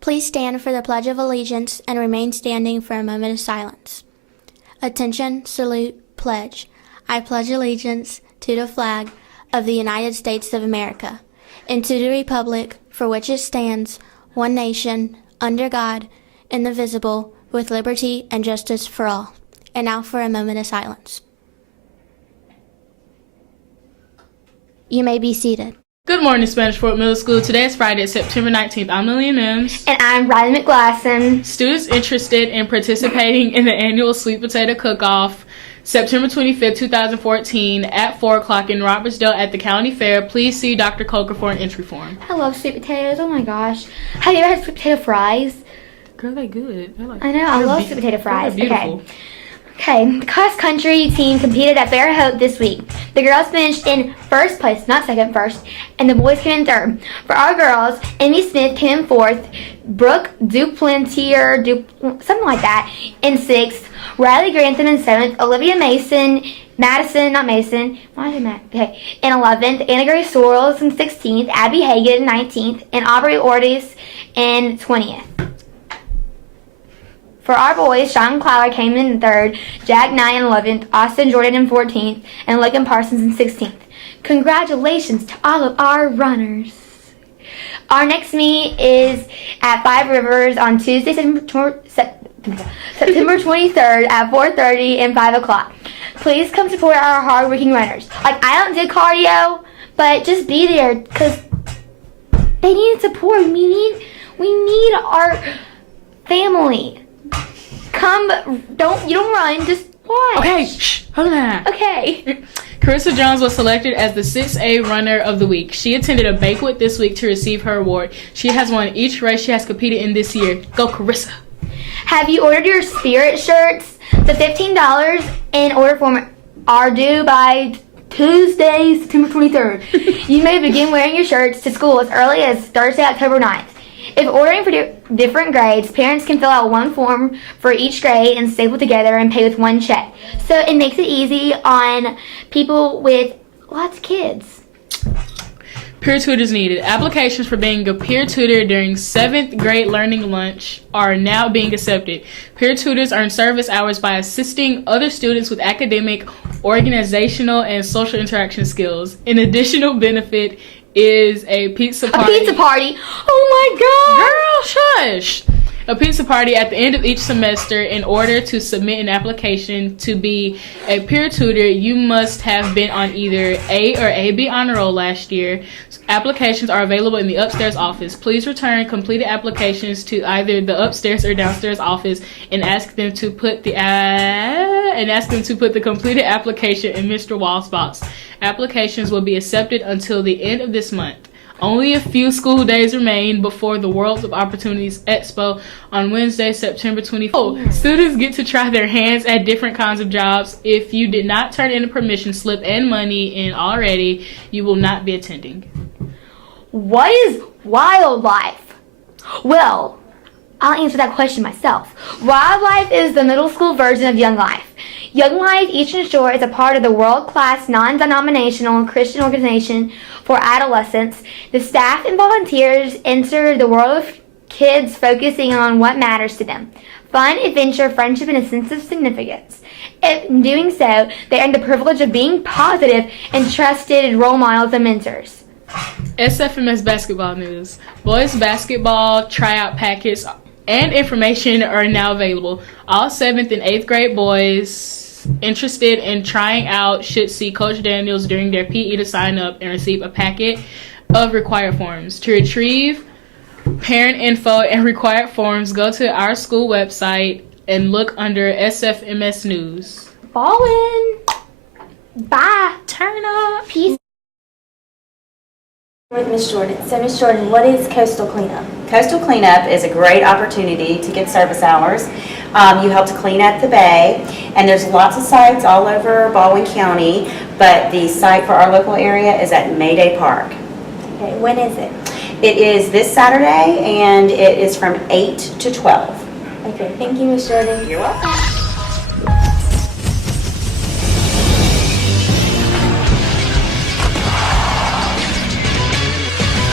Please stand for the Pledge of Allegiance and remain standing for a moment of silence. Attention, salute, pledge. I pledge allegiance to the flag of the United States of America and to the republic for which it stands, one nation, under God, indivisible, with liberty and justice for all. And now for a moment of silence. You may be seated. Good morning, Spanish Fort Middle School. Today is Friday, September 19th. I'm Lillian Mims. And I'm Riley McGlasson. Students interested in participating in the annual Sweet Potato Cook-Off, September 25th, 2014, at 4 o'clock in Robertsdale at the County Fair, please see Dr. Coker for an entry form. I love sweet potatoes. Oh my gosh. Have you ever had sweet potato fries? Girl, they're good. I know. I love sweet potato fries. They're beautiful. Okay. The cross country team competed at Fair Hope this week. The girls finished in first place, not second, first, and the boys came in third. For our girls, Amy Smith came in fourth, Brooke Duplantier, something like that, in sixth, Riley Grantham in seventh, Olivia Madison, in 11th, Anna Grace Sorrells in 16th, Abby Hagan in 19th, and Aubrey Ortiz in 20th. For our boys, Sean Clower came in third, Jack Nye in 11th, Austin Jordan in 14th, and Logan Parsons in 16th. Congratulations to all of our runners. Our next meet is at Five Rivers on Tuesday, September 23rd at 4:30 and 5 o'clock. Please come support our hardworking runners. I don't do cardio, but just be there because they need support. We need our family. Come, you don't run, just watch. Okay, shh, hold on. Okay. Carissa Jones was selected as the 6A Runner of the Week. She attended a banquet this week to receive her award. She has won each race she has competed in this year. Go, Carissa. Have you ordered your Spirit shirts? The $15 in order form are due by Tuesday, September 23rd. You may begin wearing your shirts to school as early as Thursday, October 9th. If ordering for different grades, parents can fill out one form for each grade and staple together and pay with one check. So it makes it easy on people with lots of kids. Peer tutors needed. Applications for being a peer tutor during 7th grade learning lunch are now being accepted. Peer tutors earn service hours by assisting other students with academic, organizational, and social interaction skills. An additional benefit is a pizza party. A pizza party? Oh my God! Girl, shush! A pizza party at the end of each semester. In order to submit an application to be a peer tutor, you must have been on either A or AB honor roll last year. Applications are available in the upstairs office. Please return completed applications to either the upstairs or downstairs office and ask them to put the completed application in Mr. Wall's box. Applications will be accepted until the end of this month. Only a few school days remain before the Worlds of Opportunities Expo on Wednesday, September 24th. Students get to try their hands at different kinds of jobs. If you did not turn in a permission slip and money in already, you will not be attending. What is wildlife? Well, I'll answer that question myself. Wildlife is the middle school version of Young Life. Young Life Eastern Shore is a part of the world-class non-denominational Christian organization for adolescents. The staff and volunteers enter the world of kids focusing on what matters to them. Fun, adventure, friendship, and a sense of significance. In doing so, they earn the privilege of being positive and trusted role models and mentors. SFMS basketball news. Boys basketball tryout packets and information are now available. All 7th and 8th grade boys interested in trying out should see Coach Daniels during their PE to sign up and receive a packet of required forms. To retrieve parent info and required forms, go to our school website and look under SFMS News. Ballin'. Bye. Turn up. Peace. With Ms. Jordan. So Ms. Jordan, what is Coastal Cleanup? Coastal Cleanup is a great opportunity to get service hours. You help to clean up the bay, and there's lots of sites all over Baldwin County, but the site for our local area is at Mayday Park. Okay, when is it? It is this Saturday, and it is from 8 to 12. Okay, thank you, Ms. Jordan. You're welcome.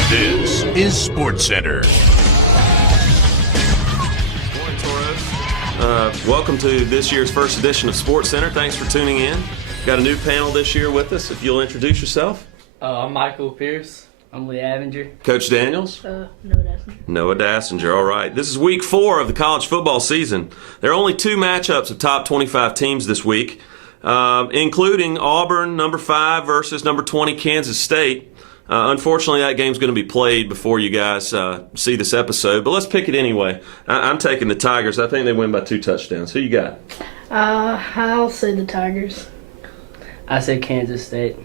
This is SportsCenter. Welcome to this year's first edition of Sports Center. Thanks for tuning in. Got a new panel this year with us. If you'll introduce yourself. I'm Michael Pierce. I'm Lee Avenger. Coach Daniels. Noah Dassinger. Noah Dassinger. All right. This is week 4 of the college football season. There are only 2 matchups of top 25 teams this week, including Auburn, number 5, versus number 20, Kansas State. Unfortunately, that game's going to be played before you guys see this episode, but let's pick it anyway. I'm taking the Tigers. I think they win by 2 touchdowns. Who you got? I'll say the Tigers. I say Kansas State.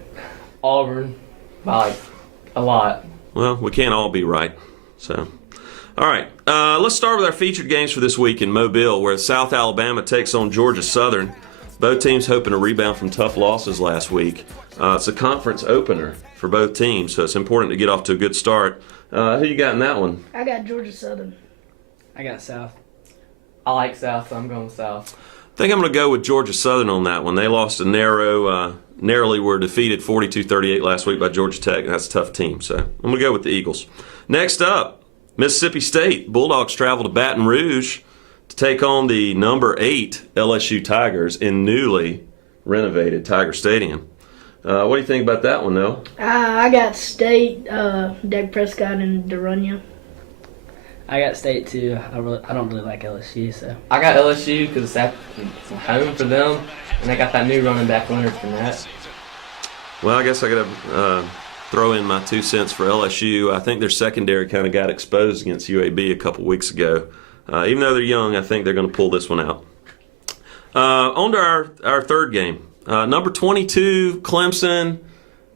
Auburn by a lot. Well, we can't all be right. So, all right. Let's start with our featured games for this week in Mobile, where South Alabama takes on Georgia Southern. Both teams hoping to rebound from tough losses last week. It's a conference opener for both teams, so it's important to get off to a good start. Who you got in that one? I got Georgia Southern. I got South. I like South, so I'm going South. I think I'm going to go with Georgia Southern on that one. They lost a narrowly were defeated 42-38 last week by Georgia Tech. That's a tough team, so I'm going to go with the Eagles. Next up, Mississippi State. Bulldogs travel to Baton Rouge to take on the number 8 LSU Tigers in newly renovated Tiger Stadium. What do you think about that one, Noah? I got State, Dak Prescott, and Derunya. I got State too. I don't really like LSU, so. I got LSU because it's home for them, and they got that new running back Leonard Fournette. Well, I guess I got to throw in my 2 cents for LSU. I think their secondary kind of got exposed against UAB a couple weeks ago. Even though they're young, I think they're going to pull this one out. On to our third game. Number 22, Clemson,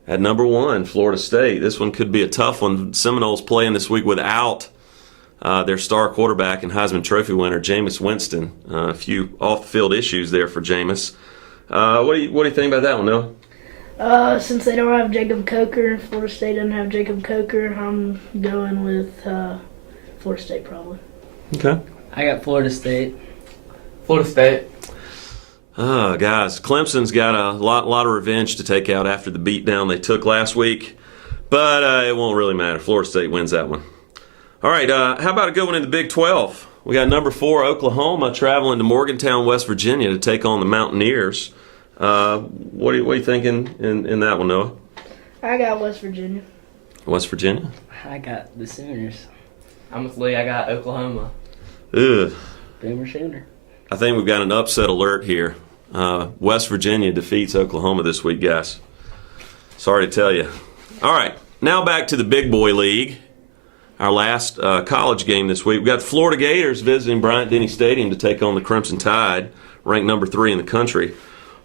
at number 1, Florida State. This one could be a tough one. Seminoles playing this week without their star quarterback and Heisman Trophy winner, Jameis Winston. A few off-the-field issues there for Jameis. What do you think about that one, Noah? Since they don't have Jacob Coker, Florida State doesn't have Jacob Coker, I'm going with Florida State probably. Okay. I got Florida State. Florida State. Guys, Clemson's got a lot of revenge to take out after the beatdown they took last week, but it won't really matter. Florida State wins that one. All right, how about a good one in the Big 12? We got number 4, Oklahoma, traveling to Morgantown, West Virginia to take on the Mountaineers. What are you thinking in that one, Noah? I got West Virginia. West Virginia? I got the Sooners. I'm with Lee. I got Oklahoma. Ugh. Boomer Sooner. I think we've got an upset alert here. West Virginia defeats Oklahoma this week, guys. Sorry to tell you. All right, now back to the Big Boy League. Our last college game this week. We've got the Florida Gators visiting Bryant-Denny Stadium to take on the Crimson Tide, ranked number 3 in the country.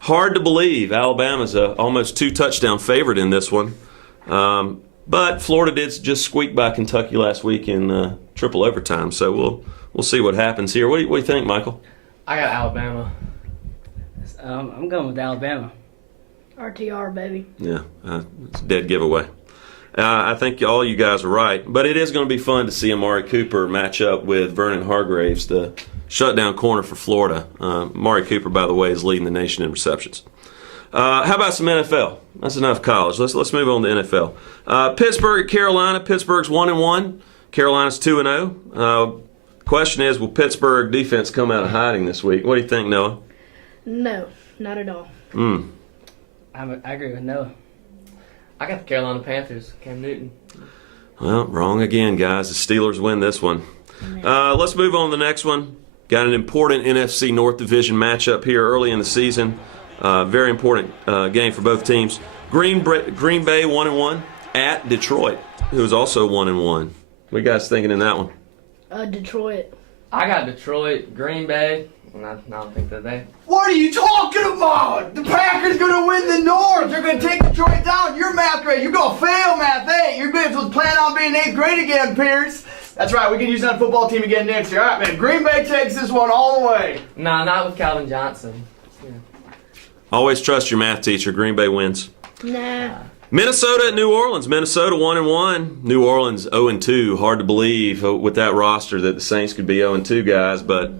Hard to believe Alabama's a almost 2-touchdown favorite in this one. But Florida did just squeak by Kentucky last week in triple overtime, so we'll see what happens here. What do you think, Michael? I got Alabama. I'm going with Alabama. RTR, baby. Yeah, it's a dead giveaway. I think all you guys are right, but it is going to be fun to see Amari Cooper match up with Vernon Hargraves, the shutdown corner for Florida. Amari Cooper, by the way, is leading the nation in receptions. How about some NFL? That's enough college. Let's move on to NFL. Pittsburgh at Carolina. Pittsburgh's 1-1. Carolina's 2-0. Question is, will Pittsburgh defense come out of hiding this week? What do you think, Noah? No, not at all. I agree with Noah. I got the Carolina Panthers. Cam Newton. Well, wrong again, guys. The Steelers win this one. Let's move on to the next one. Got an important NFC North Division matchup here early in the season. Very important game for both teams. Green Bay 1-1 at Detroit, who is also 1-1. What you guys thinking in that one? Detroit. I got Detroit, Green Bay. I don't think that they. What are you talking about? The Packers gonna win the North. They're gonna take Detroit down. Your math grade. You're gonna fail math 8. You're gonna plan on being 8th grade again, Pierce. That's right. We can use that football team again next year. All right, man. Green Bay takes this one all the way. Nah, not with Calvin Johnson. Yeah. Always trust your math teacher. Green Bay wins. Nah. Minnesota at New Orleans. Minnesota 1-1. New Orleans 0-2. Hard to believe with that roster that the Saints could be 0-2, guys, but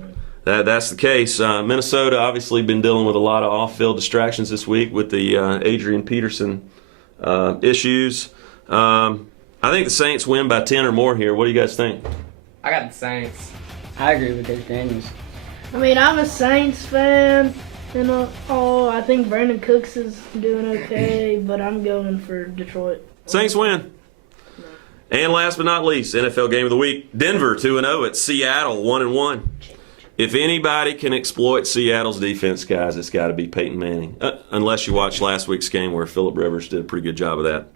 that's the case. Minnesota obviously been dealing with a lot of off-field distractions this week with the Adrian Peterson issues. I think the Saints win by 10 or more here. What do you guys think? I got the Saints. I agree with Coach Daniels. I mean, I'm a Saints fan, and I think Brandon Cooks is doing okay, but I'm going for Detroit. Saints win. And last but not least, NFL game of the week: Denver 2-0 at Seattle 1-1. If anybody can exploit Seattle's defense, guys, it's got to be Peyton Manning. Unless you watched last week's game where Phillip Rivers did a pretty good job of that.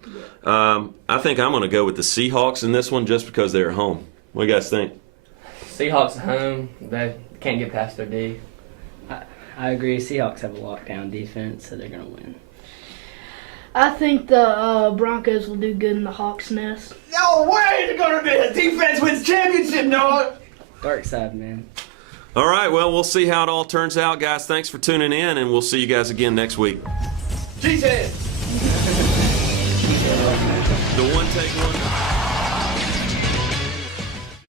I think I'm going to go with the Seahawks in this one just because they're at home. What do you guys think? Seahawks at home, they can't get past their D. I agree. Seahawks have a lockdown defense, so they're going to win. I think the Broncos will do good in the Hawks' nest. No way is it gonna be. The defense wins championship, Noah. Dark side, man. All right, well, we'll see how it all turns out, guys. Thanks for tuning in, and we'll see you guys again next week. Cheesehead. The one take one.